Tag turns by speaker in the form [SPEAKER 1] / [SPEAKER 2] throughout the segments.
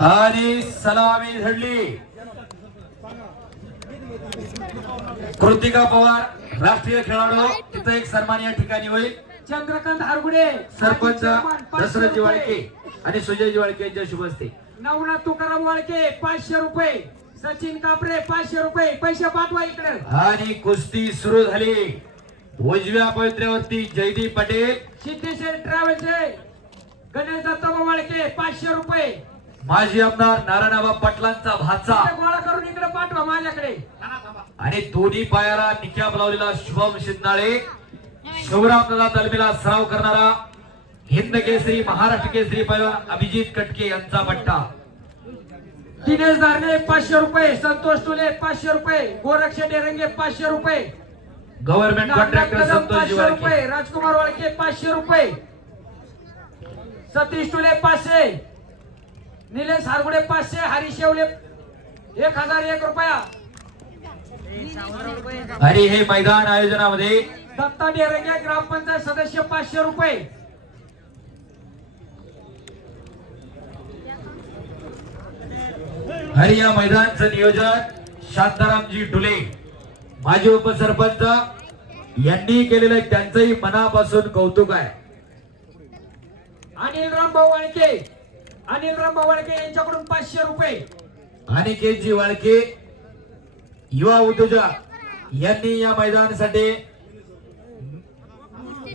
[SPEAKER 1] आणि सलामी झडली. कृतिका पवार राष्ट्रीय खेळाडू तिथं एक सन्मान या ठिकाणी होईल.
[SPEAKER 2] चंद्रकांत हरगुडे.
[SPEAKER 1] सरपंच
[SPEAKER 2] चेअरमन, पाचशे
[SPEAKER 1] दशरथ
[SPEAKER 2] रुपये.
[SPEAKER 1] जिवाळके आणि सुजय जिवाळके यांच्या शुभ हस्ते.
[SPEAKER 2] नवनाथ तुकाराम वाळके पाचशे रुपये. सचिन कापरे पाचशे रुपये. पैसे पाठवा इकडे.
[SPEAKER 1] आणि कुस्ती सुरू झाली. उजव्या पवित्र्यावरती जयदीप पटेल.
[SPEAKER 2] सिद्धेश्वर ट्रॅव्हलचे गणेश दत्तबा वाळके पाचशे रुपये.
[SPEAKER 1] माजी आमदार नारायणबा पाटलांचा भाचा.
[SPEAKER 2] गोळा करून इकडे पाठवा माझ्याकडे.
[SPEAKER 1] आणि दोन्ही पायाला निक्याब लावलेला शुभम शिंदाळे शिवरामदादा तालमीला सराव करणारा हिंद केसरी महाराष्ट्र केसरी पैलवान अभिजित कटके यांचा पट्टा
[SPEAKER 2] दिनेश दारणे पाचशे रुपये. संतोष टुले पाचशे रुपये. गोरक्ष डेरंगे पाचशे रुपये.
[SPEAKER 1] गव्हर्नमेंट कॉन्ट्रॅक्टर संतोष
[SPEAKER 2] पाचशे रुपये. राजकुमार वाळके पाचशे रुपये. सतीश टुले पाचशे. निलेश हारगुडे पाचशे हरीश शेवले एक हजार एक रुपया.
[SPEAKER 1] आणि हे मैदान आयोजनामध्ये
[SPEAKER 2] दत्ता डेरंगे ग्रामपंचायत सदस्य पाचशे रुपये.
[SPEAKER 1] हरी या मैदानचं नियोजन शांतारामजी डुले माजी उपसरपंच यांनी केलेलं. त्यांचंही मनापासून कौतुक आहे.
[SPEAKER 2] अनिल रामभाऊ वाळके अनिल रामभाऊ वाळके यांच्याकडून पाचशे रुपये.
[SPEAKER 1] अनिकेतजी वाळके युवा उद्योजक यांनी या मैदानासाठी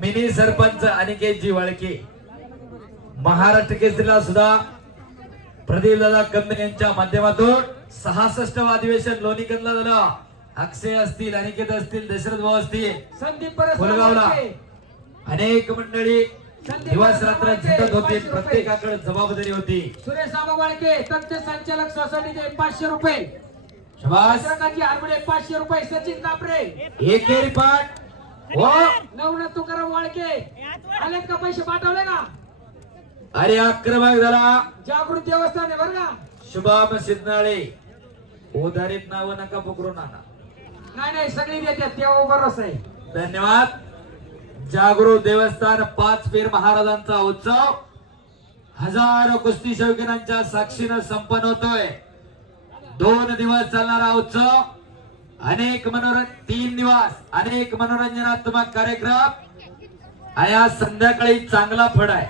[SPEAKER 1] मिनी सरपंच अनिकेतजी वाळके महाराष्ट्र केसरीला सुद्धा प्रदीप दादा कंदन यांच्या माध्यमातून सहासष्टव अधिवेशन लोणीकरला झालं. अक्षय असतील अनिकेत असतील दशरथ भाऊ असतील
[SPEAKER 2] संदीप
[SPEAKER 1] फुलगावला. अनेक मंडळी दिवस रात्र झटत होती प्रत्येकाकडे जबाबदारी होती.
[SPEAKER 2] सुरेश आबा वाळके तथ्य संचालक सोसायटीचे पाचशे रुपये.
[SPEAKER 1] शबास.
[SPEAKER 2] पाचशे रुपये. सचिन कापरे.
[SPEAKER 1] एकेरी पाठ हो.
[SPEAKER 2] नवनाथ तुकाराम वाळके आलेत का पैसे पाठवले का?
[SPEAKER 1] अरे आक्रमक झाला.
[SPEAKER 2] जागृत देवस्थान आहे बरं का?
[SPEAKER 1] शुभाम सिद्धनाळे. उधारीत नाव नका पकडू नाना.
[SPEAKER 2] नाही नाही सगळी देतात तेव्हा बरोबर आहे.
[SPEAKER 1] धन्यवाद. जागृत देवस्थान पाच पेर महाराजांचा उत्सव. हजारो कुस्ती शौकीनांच्या साक्षीनं संपन्न होतोय. दोन दिवस चालणारा उत्सव. अनेक मनोरंजन तीन दिवस अनेक मनोरंजनात्मक कार्यक्रम. आणि आज संध्याकाळी चांगला फड आहे.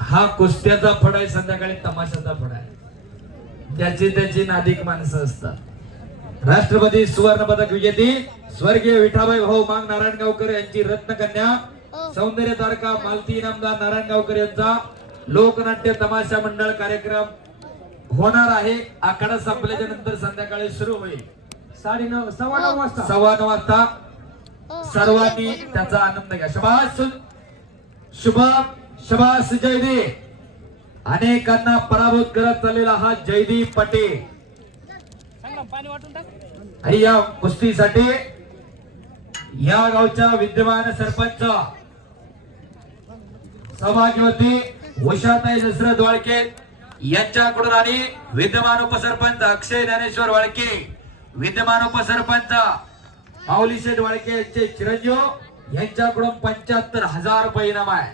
[SPEAKER 1] हा कुस्त्याचा फड आहे संध्याकाळी तमाशाचा फड आहे. त्याची त्याची नादिक माणसं असतात. राष्ट्रपती सुवर्ण पदक विजेती स्वर्गीय विठाबाई भाऊ मांग नारायणगावकर यांची रत्नकन्या. सौंदर्य तारका मालती इनामदार नारायणगावकर यांचा लोकनाट्य तमाशा मंडळ कार्यक्रम होणार आहे. आखाडा संपल्याच्या नंतर संध्याकाळी सुरू होईल.
[SPEAKER 2] साडे नऊ सव्वा नऊ वाजता.
[SPEAKER 1] सव्वा नऊ वाजता. सर्वांनी त्याचा आनंद घ्या. शबास शुभम शबास जयदीप. अनेकांना पराभूत करत चाललेला हा जयदीप पटेल. आणि या कुस्तीसाठी या गावच्या विद्यमान सरपंच सौभाग्यवती उषाताई दशरथ वाळके यांच्याकडून आणि विद्यमान उपसरपंच अक्षय ज्ञानेश्वर वाळके विद्यमान उपसरपंच माऊली शेठ वाळके यांचे चिरंजीव यांच्याकडून पंच्याहत्तर हजार रुपये इनाम आहे.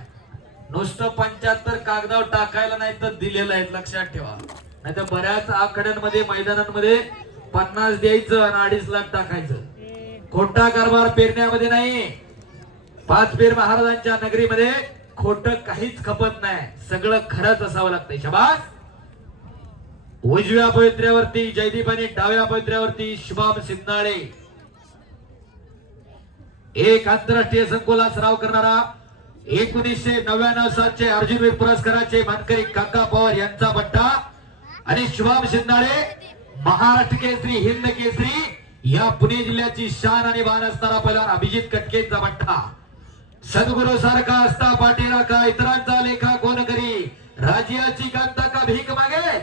[SPEAKER 1] नुसतं पंच्याहत्तर कागदावर टाकायला नाही तर दिलेलं आहे लक्षात ठेवा. नाही तर बऱ्याच आखाड्यांमध्ये मैदानांमध्ये पन्नास द्यायचं आणि अडीच लाख टाकायचं. खोटा कारभार पेरण्यामध्ये नाही. पाच पेर महाराजांच्या नगरीमध्ये खोट काहीच खपत नाही. सगळं खरंच असावं लागतंय. शबास. उजव्या पवित्र्यावरती जयदीप आणि डाव्या पवित्र्यावरती शुभम सिंधाळे एक आंतरराष्ट्रीय संकुला सराव करणारा एकोणीसशे नव्याण्णव सालचे अर्जुनवीर पुरस्काराचे मानकरी काका पवार यांचा बट्टा आणि शुभम शिंदाळे महाराष्ट्र केसरी हिंद केसरी या पुणे जिल्ह्याची शान आणि मान असणारा पहिल्यावर अभिजित कटकेचा पट्टा सद्गुरु सारखा असता पाटीला का इतरांचा लेखा कोण करी? राजाची कांता का भीक मागे?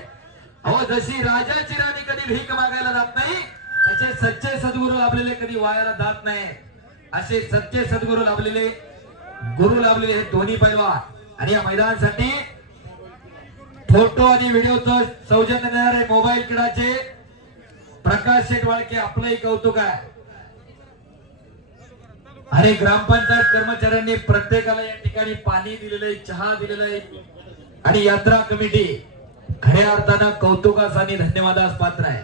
[SPEAKER 1] अहो जशी राजाची राणी कधी भीक मागायला जात नाही तसे सच्चे सद्गुरू लाभलेले कधी वायाला जात नाही. असे सच्चे सद्गुरू लाभलेले गुरु लाभलेले हे दोन्ही पैलवान. आणि या मैदानासाठी फोटो आणि व्हिडिओचं सौजन्य देणारे मोबाईल किडाचे प्रकाश शेठ वाळके आपलंही कौतुक आहे. आणि ग्रामपंचायत कर्मचाऱ्यांनी प्रत्येकाला या ठिकाणी पाणी दिलेलं आहे चहा दिलेलं आहे आणि यात्रा कमिटी खऱ्या अर्थानं कौतुकास आणि धन्यवादास पात्र आहे.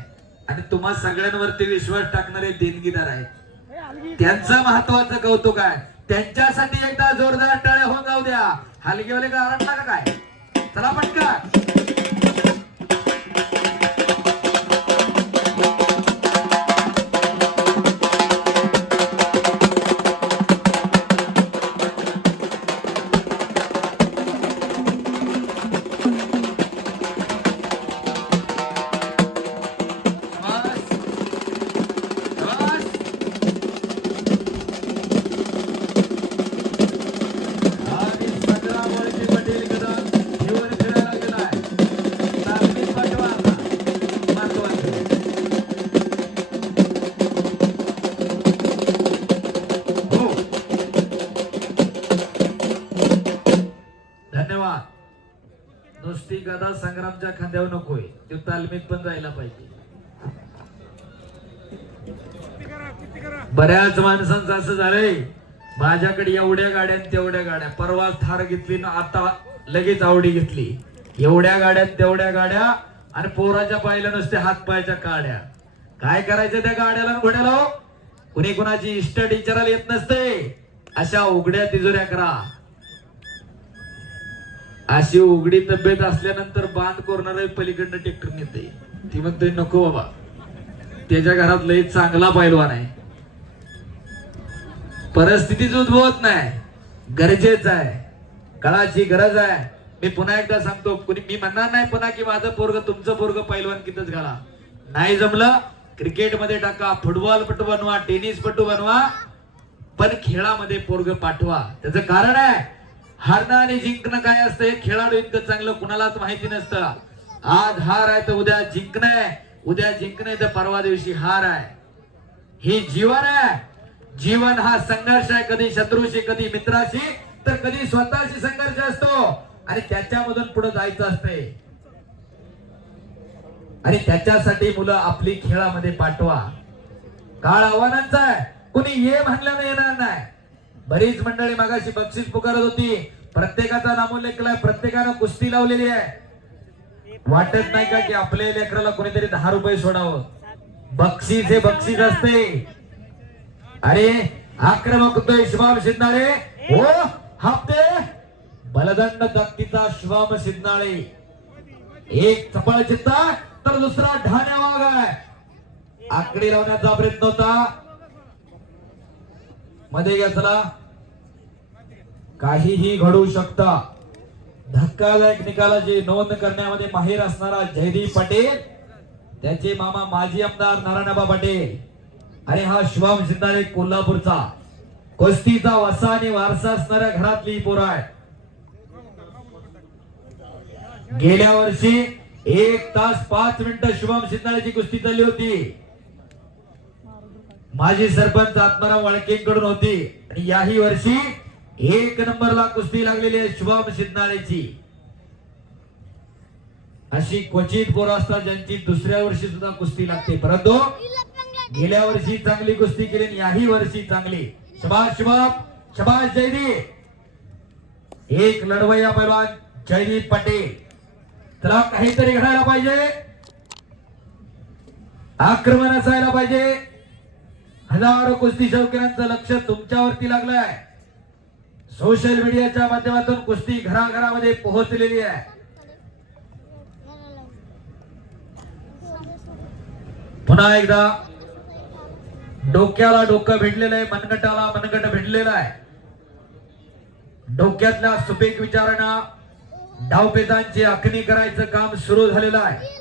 [SPEAKER 1] आणि तुम्हा सगळ्यांवरती विश्वास टाकणारे देणगीदार आहेत. त्यांचं महत्वाचं कौतुक आहे. त्यांच्यासाठी एकदा जोरदार टाळ्या होऊन जाऊ द्या. हलगेवाले का आरडला का काय? चला पटकन गदा संग्रामच्या खांद्यावर नकोय. तो तालमीत पण जायला पाहिजे. बऱ्याच माणसांचं असं झालंय माझ्याकडे एवढ्या गाड्या तेवढ्या गाड्या. परवा थार घेतली ना आता लगेच आवडी घेतली. एवढ्या गाड्या तेवढ्या गाड्या आणि पोराच्या पायला नुसते हात पायाच्या काड्या. काय करायचं त्या गाड्याला घोड्याला हो? कुणी कुणाची इष्ट टीचराला येत नसते. अशा उघड्या तिजोऱ्या करा. अशी उघडी तब्येत असल्यानंतर बांध कोरणार पलीकडनं ट्रॅक्टर नेते ती म्हणते नको बाबा. त्याच्या घरात लय चांगला पैलवान आहे. परिस्थितीच उद्भवत नाही. गरजेचं आहे. काळाची गरज आहे. मी पुन्हा एकदा सांगतो कुणी मी म्हणणार नाही पुन्हा की माझं पोरग तुमचं पोरग पैलवान कितच घाला. नाही जमलं क्रिकेटमध्ये टाका फुटबॉल पटू बनवा टेनिस पटू बनवा पण खेळामध्ये पोरग पाठवा. त्याचं कारण आहे हारणं आणि जिंकणं काय असतं? हे खेळाडू इतकं चांगलं कुणालाच माहिती नसतं. आज हार आहे तर उद्या जिंकणं आहे. उद्या जिंकणं तर परवा दिवशी हार आहे. हे जीवन आहे. जीवन हा संघर्ष आहे. कधी शत्रूशी कधी मित्राशी तर कधी स्वतःशी संघर्ष असतो. आणि त्याच्यामधून पुढे जायचं असते. आणि त्याच्यासाठी मुलं आपली खेळामध्ये पाठवा. काळ आव्हानांचा आहे. कुणी ये म्हणल्यानं येणार नाही. बरीच मंडळी मागाशी बक्षीस पुकारत होती. प्रत्येकाचा नामोल्लेख केलाय प्रत्येकानं कुस्ती लावलेली आहे. वाटत नाही का की आपल्या लेकराला कोणीतरी दहा रुपये सोडावं? बक्षीस हे बक्षीस असते. अरे आक्रमक होतोय शुभाम शिंदाळे हो हप्ते. बलदंड दत्तीचा शुभाम शिंदाळे एक चपळ चित्ता तर दुसरा ढाण्या वाघ आहे. आकडी लावण्याचा प्रयत्न होता. मध्ये घेतला काहीही घडू शकता. धक्कादायक निकालाची नोंद करण्यामध्ये माहीर असणारा जयदीप पटेल त्याचे मामा माजी आमदार नारायणबा पटेल. आणि हा शुभम शिंदाळे कोल्हापूरचा. कुस्तीचा वसा आणि वारसा असणाऱ्या घरातली ही आहे गेल्या वर्षी एक तास पाच मिनिटं शुभम शिंदाळेची कुस्ती चालली होती. माजी सरपंच आत्माराम वाळकेंकडून होती. आणि याही वर्षी एक नंबरला कुस्ती लागलेली आहे शुभम शिंदाळेची अशी क्वचित पोरं असतात ज्यांची दुसऱ्या वर्षी सुद्धा कुस्ती लागते. परंतु गेल्या वर्षी चांगली कुस्ती केली आणि याही वर्षी चांगली. शबाश शुभम शबाश जयदीप. एक लढवय्या पैलवान जयदीप पटेल. त्याला काहीतरी घडायला पाहिजे. आक्रमण असायला पाहिजे. हजारो कुस्ती शौकीनांचं लक्ष तुमच्यावरती लागलं आहे सोशल मीडियाच्या माध्यमातून कुस्ती घराघरामध्ये पोहोचलेली आहे. पुन्हा एकदा डोक्याला डोकं भिडलेलं आहे मनगटाला मनगट भिडलेलं आहे. डोक्यातल्या सुपीक विचारांना डावपेचांची आखणी करायचं काम सुरू झालेलं आहे.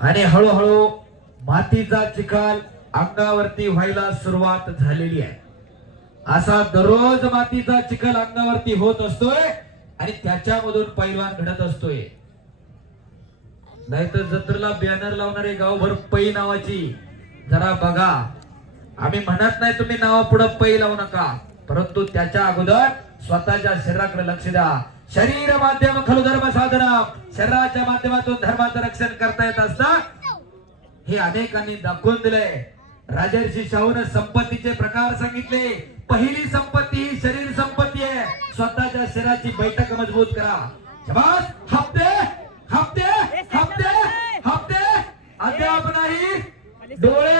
[SPEAKER 1] आणि हळूहळू मातीचा चिखल अंगावरती व्हायला सुरुवात झालेली आहे. असा दररोज मातीचा चिखल अंगावरती होत असतोय आणि त्याच्यामधून पैलवान घडत असतोय. नाहीतर जत्रेला बॅनर लावणारे गावभर पै नावाची. जरा बघा. आम्ही म्हणत नाही तुम्ही नावा पुढे पै लावू नका. परंतु त्याच्या अगोदर स्वतःच्या शरीराकडे लक्ष द्या. शरीर माध्यम खलु धर्म साधना. शरीराच्या माध्यमातून धर्माचं रक्षण करता येत असता. हे अनेकांनी दाखवून दिलंय. राजर्षी शाहून संपत्तीचे प्रकार सांगितले. पहिली संपत्ती ही शरीर संपत्ती आहे. स्वतःच्या शरीराची बैठक मजबूत करा. शाबास. हप्ते हप्ते हप्ते हप्ते. अद्याप नाही. डोळे